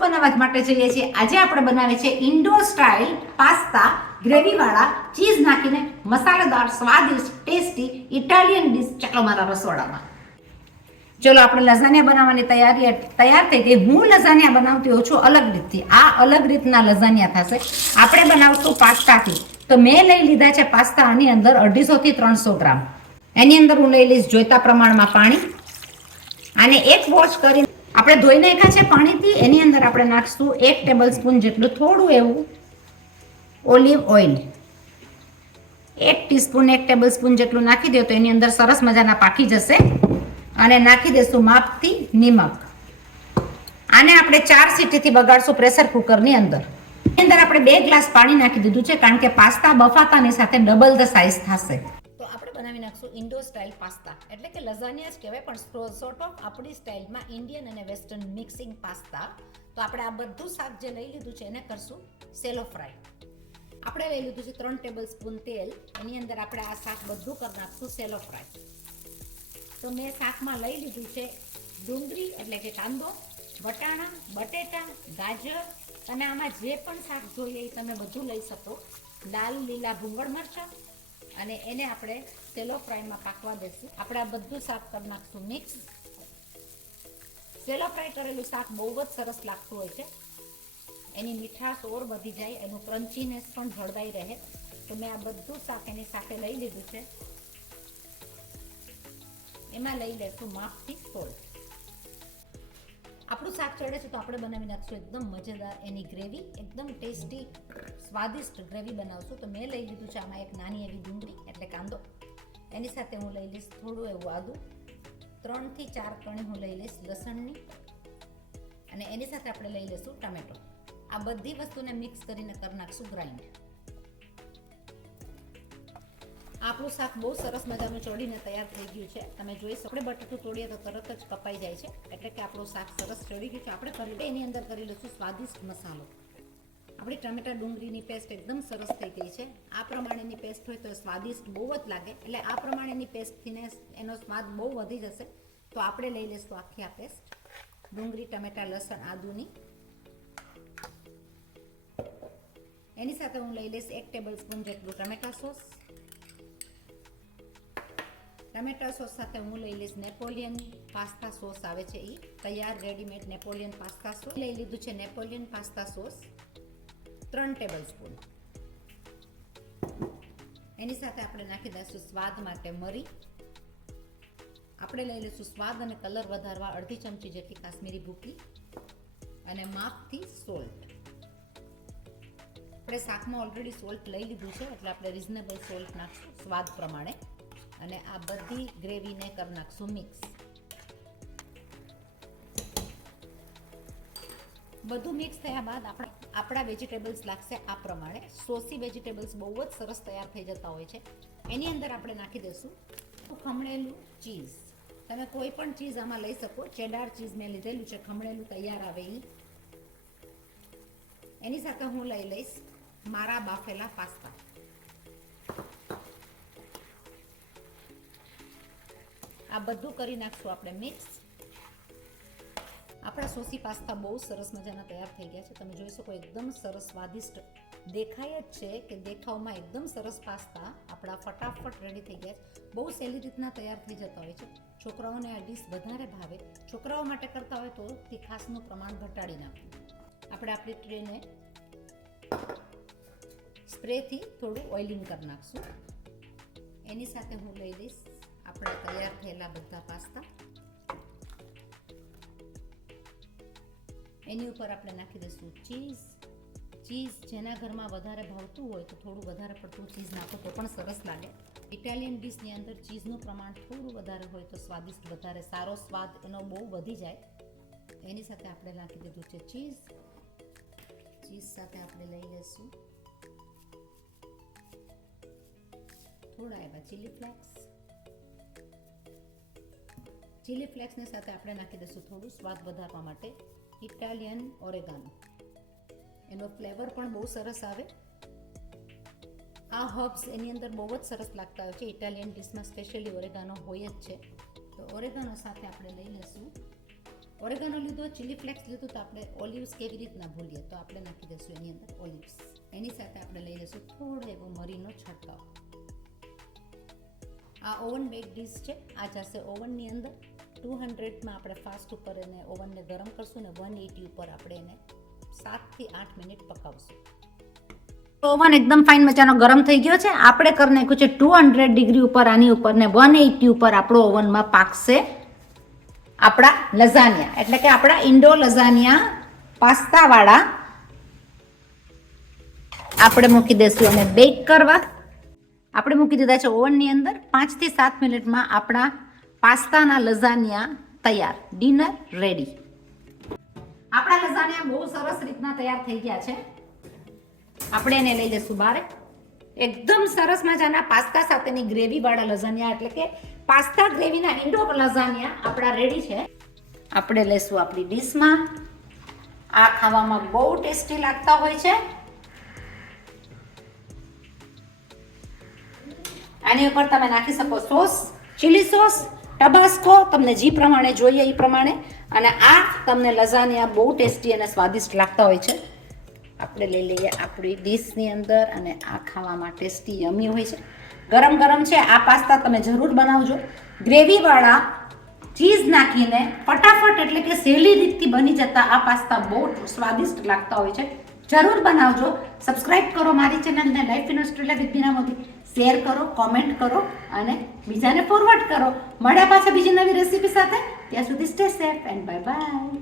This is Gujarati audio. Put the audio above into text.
શું બનાવવા માટે જઈએ છીએ? આજે આપણે બનાવીએ છીએ ઇન્ડો સ્ટાઇલ પાસ્તા ગ્રેવીવાળા ચીઝ નાખીને મસાલેદાર સ્વાદિષ્ટ ટેસ્ટી ઇટાલિયન ડીશ. ચાલો મારા રસોડામાં. ચલો આપણે લઝાનિયા બનાવવાની તૈયાર થઈ ગઈ. હું લઝાનિયા બનાવતી હોઉં છું અલગ રીતથી. આ અલગ રીતના લઝાનિયા થશે. આપણે બનાવશું પાસ્તાથી. તો મેં લઈ લીધા છે પાસ્તા આની અંદર 250 થી 300 ગ્રામ. એની અંદર હું લઈ લઈશ જોઈતા પ્રમાણમાં પાણી. આને એક વોશ કરી આપણે ધોઈ નાખ્યા છે પાણીથી. એની અંદર આપણે નાખશું 1 ટેબલ સ્પૂન જેટલું થોડું એવું olive oil. 1 teaspoon 1 table spoon જેટલું નાખી દો તો એની અંદર સરસ મજાના પાકી જશે. અને નાખી દેશું માપથી નિમક. આને આપણે 4 સીટીથી બગાડશું પ્રેશર કુકરની અંદર. એની અંદર આપણે 2 ગ્લાસ પાણી નાખી દીધું છે કારણ કે પાસ્તા બફાતાની સાથે ડબલ ધ સાઇઝ થશે. તો આપણે બનાવી નાખશું ઇન્ડો સ્ટાઇલ પાસ્તા, એટલે કે લઝાનિયા જ કહેવાય પણ સોર્ટ ઓફ આપણી સ્ટાઇલમાં ઇન્ડિયન અને વેસ્ટર્ન મિક્સિંગ પાસ્તા. તો આપણે આ બધું શાક જે લઈ લીધું છે એને કરશું સેલો ફ્રાય. આપણે લઈ લીધું છે 3 ટેબલ સ્પૂન તેલ. એની અંદર આપણે આ શાક બધું કરી નાખશું સેલો ફ્રાય. તો મેં શાકમાં લઈ લીધું છે ડુંગળી એટલે કે કાંદો, વટાણા, બટેટા, ગાજર અને આમાં જે પણ શાક જોઈએ એ તમે બધું લઈ શકો. લાલ લીલા ભૂંગળ મરચાં અને એને આપણે સેલો ફ્રાયમાં પાકવા દઈશું. આપણે આ બધું શાક કરી નાખશું મિક્સ. સેલો ફ્રાય કરેલું શાક બહુ જ સરસ લાગતું હોય છે. એની મીઠાશ ઓર વધી જાય, એનું ક્રન્ચીનેસ પણ જળવાઈ રહે. તો મેં આ બધું શાક એની સાથે લઈ લીધું છે. એમાં લઈ લેશું માપથી સોલ્ટ. આપણું શાક ચડે છે તો આપણે બનાવી નાખશું એકદમ મજેદાર એની ગ્રેવી. એકદમ ટેસ્ટી સ્વાદિષ્ટ ગ્રેવી બનાવશું. તો મેં લઈ લીધું છે આમાં એક નાની એવી ડુંગળી એટલે કાંદો. એની સાથે હું લઈ લઈશ થોડું એવું આદું. 3 થી 4 કણી હું લઈ લઈશ લસણની. અને એની સાથે આપણે લઈ લઈશું ટમેટો. આ બધી વસ્તુને મિક્સ કરીને કરી નાખશું ગ્રાઇન્ડ. આપણું શાક બહુ સરસ મજાનું ચડીને તૈયાર થઈ ગયું છે. તમે જોઈ શકો. આપણે બટાટું તોડીએ તો તરત જ કપાઈ જાય છે, એટલે કે આપણું શાક સરસ ચડી ગયું છે. આપણે એની અંદર કરી લઈશું સ્વાદિષ્ટ મસાલો. આપણી ટમેટા ડુંગળીની પેસ્ટ એકદમ સરસ થઈ ગઈ છે. આ પ્રમાણેની પેસ્ટ હોય તો સ્વાદિષ્ટ બહુ જ લાગે. એટલે આ પ્રમાણેની પેસ્ટથી એનો સ્વાદ બહુ વધી જશે. તો આપણે લઈ લઈશું આખી આ પેસ્ટ ડુંગળી, ટમેટા, લસણ, આદુની. એની સાથે હું લઈ લઈશ 1 ટેબલ સ્પૂન જેટલું ટમેટા સોસ. ટમેટા સોસ સાથે હું લઈ લઈશ નેપોલિયન પાસ્તા સોસ આવે છે એ તૈયાર રેડીમેડ નેપોલિયન પાસ્તા સોસ. લઈ લીધું છે Napoleon pasta sauce 3 tablespoon. એની સાથે આપણે નાખી દઈશું સ્વાદ માટે મરી. આપણે લઈ લઈશું સ્વાદ અને કલર વધારવા અડધી ચમચી જેટલી કાશ્મીરી ભૂકી અને માપથી સોલ્ટ. આપણે શાકમાં ઓલરેડી સોલ્ટ લઈ લીધું છે એટલે આપણે રિઝનેબલ સોલ્ટ નાખશું સ્વાદ પ્રમાણે. અને આ બધી ગ્રેવીને કરી નાખશું મિક્સ. બધું મિક્સ થયા બાદ આપણા વેજીટેબલ્સ લાગશે આ પ્રમાણે. સોસી વેજીટેબલ્સ બહુ જ સરસ તૈયાર થઈ જતા હોય છે. એની અંદર આપણે નાખી દઈશું ખમણેલું ચીઝ. તમે કોઈ પણ ચીઝ આમાં લઈ શકો. ચેડાર ચીઝ મેં લીધેલું છે, ખમણેલું તૈયાર આવે એ. એની સાથે હું લઈ લઈશ મારા બાફેલા પાસ્તા. આ બધું કરી નાખશું આપણે મિક્સ. આપણા સોસી પાસ્તા બહુ સરસ મજાના તૈયાર થઈ ગયા છે. તમે જોઈ શકો એકદમ સરસ સ્વાદિષ્ટ દેખાય જ છે કે દેખાવમાં એકદમ સરસ પાસ્તા આપણા ફટાફટ રેડી થઈ ગયા છે. બહુ સહેલી રીતના તૈયાર થઈ જતા હોય છે. છોકરાઓને આ ડીશ વધારે ભાવે. છોકરાઓ માટે કરતા હોય તો તીખાસનું પ્રમાણ ઘટાડી નાખવું. આપણે આપણી ટ્રેને સ્પ્રેથી થોડું ઓઇલિંગ કરી નાખશું. એની સાથે હું લઈ લઈશ આપણા તૈયાર થયેલા બધા પાસ્તા. એની ઉપર આપણે નાખી દઈશું ચીઝ. જેના ઘરમાં વધારે ભાવતું હોય તો થોડું વધારે પડતું ચીઝ નાખો તો પણ સરસ લાગે. ઇટાલિયન ડીશની અંદર ચીઝનું પ્રમાણ થોડું વધારે હોય તો સ્વાદિષ્ટ વધારે સારો સ્વાદ એનો બહુ વધી જાય. એની સાથે આપણે નાખી દીધું છે ચીઝ સાથે આપણે લઈ લઈશું થોડા એવા ચીલી ફ્લેક્સની સાથે આપણે નાખી દઈશું થોડું સ્વાદ વધારવા માટે ઇટાલિયન ઓરેગાનો. એનો ફ્લેવર પણ બહુ સરસ આવે. આ હર્બ્સ એની અંદર બહુ જ સરસ લાગતા હોય છે. ઇટાલિયન ડીશમાં સ્પેશિયલી ઓરેગાનો હોય જ છે. તો ઓરેગાનો સાથે આપણે લઈ લઈશું ઓરેગાનો લીધો, ચીલી ફ્લેક્સ લીધું, તો આપણે ઓલિવ્સ કેવી રીતના ભૂલીએ તો આપણે નાખી દઈશું એની અંદર ઓલિવ્સ. એની સાથે આપણે લઈ લઈશું થોડો એવો મરીનો છંટકાવ. આ ઓવન બેક ડીશ છે. આ જશે ઓવનની અંદર. 200માં આપણે ફાસ્ટ ઉપર એને ઓવનને ગરમ કરશું ને 180 ઉપર આપણે એને 7 થી 8 મિનિટ પકાવશું. ઓવન એકદમ ફાઇન મજાનો ગરમ થઈ ગયો છે. આપણે કરી નાખ્યું છે 200 ડિગ્રી ઉપર, આની ઉપર ને 180 ઉપર આપણો ઓવનમાં પાકશે આપણા લઝાનિયા, એટલે કે આપણા ઇન્ડો લઝાનિયા પાસ્તા વાળા આપણે મૂકી દઈશું અને બેક કરવા. આપણે મૂકી દીધા છે ઓવનની અંદર. 5 થી 7 મિનિટમાં આપણા પાસ્તાના લઝાનિયા તૈયાર. Dinner ready. આપણા લઝાનિયા બહુ સરસ રીતના તૈયાર થઈ ગયા છે. આપણે એને લઈ જઈશું બહાર. એકદમ સરસ મજાના પાસ્તા સાથેની ગ્રેવી વાળા લઝાનિયા, એટલે કે પાસ્તા ગ્રેવીના ઇન્ડો લઝાનિયા આપણા રેડી છે. આપણે લઈશું આપણી ડીશમાં. આ ખાવામાં બહુ ટેસ્ટી લાગતા હોય છે. આની ઉપર તમે નાખી શકો સોસ, ચીલી સોસ, ટબાસ્કો, તમને જે પ્રમાણે જોઈએ એ પ્રમાણે. અને આ તમને લઝાનિયા બહુ ટેસ્ટી અને સ્વાદિષ્ટ લાગતા હોય છે. આપણે લઈ લઈએ આપણી ડીશની અંદર અને આ ખાવામાં ટેસ્ટી યમી હોય છે. ગરમ ગરમ છે. આ પાસ્તા તમે જરૂર બનાવજો. ગ્રેવીવાળા ચીઝ નાખીને ફટાફટ, એટલે કે સહેલી રીતથી બની જતા આ પાસ્તા બહુ સ્વાદિષ્ટ લાગતા હોય છે. જરૂર બનાવજો. સબસ્ક્રાઇબ કરો મારી ચેનલને life in Australia with Bina Modi. Share કરો, કોમેન્ટ કરો અને બીજાને ફોરવર્ડ કરો. મળ્યા પાછા બીજી નવી રેસીપી સાથે. ત્યાં સુધી stay safe and bye bye.